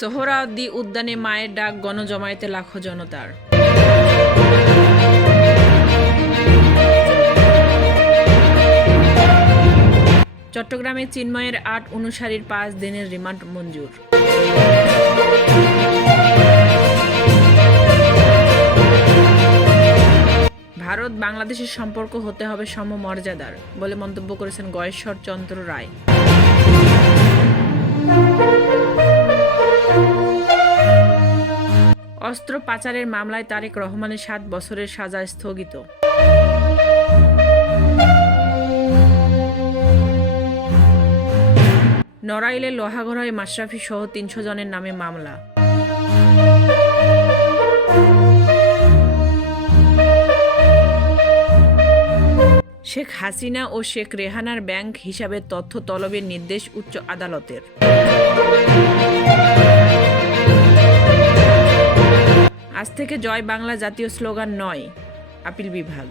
সোহরাওয়ার্দী উদ্যানে মায়ের ডাক, গণজমায়েতে লাখো জনতার। চট্টগ্রামে চিন্ময়ের ৮ অনুসারীর ৫ দিনের রিমান্ড মঞ্জুর। ভারত বাংলাদেশের সম্পর্ক হতে হবে সমমর্যাদার বলে মন্তব্য করেছেন গয়েশ্বর চন্দ্র রায়। অস্ত্র পাচারের মামলায় তারেক রহমানের ৭ বছরের সাজা স্থগিত। নড়াইলে লোহাগড়ায় মাশরাফি সহ ৩০০ জনের নামে মামলা। শেখ হাসিনা ও শেখ রেহানার ব্যাংক হিসাবের তথ্য তলবের নির্দেশ উচ্চ আদালতের। আজ থেকে জয় বাংলা জাতীয় স্লোগান নয়, আপিল বিভাগ।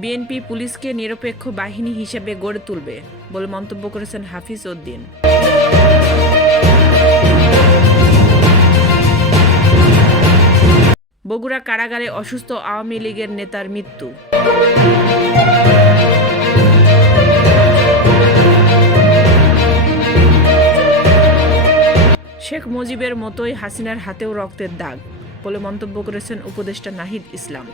বিএনপি পুলিশকে নিরপেক্ষ বাহিনী হিসেবে গড়ে তুলবে বলে মন্তব্য করেছেন হাফিজ উদ্দিন। বগুড়া কারাগারে অসুস্থ আওয়ামী লীগের নেতার মৃত্যু। শেখ মুজিবের মতোই হাসিনার হাতেও রক্তের দাগ বলে মন্তব্য করেছেন উপদেষ্টা নাহিদ ইসলাম।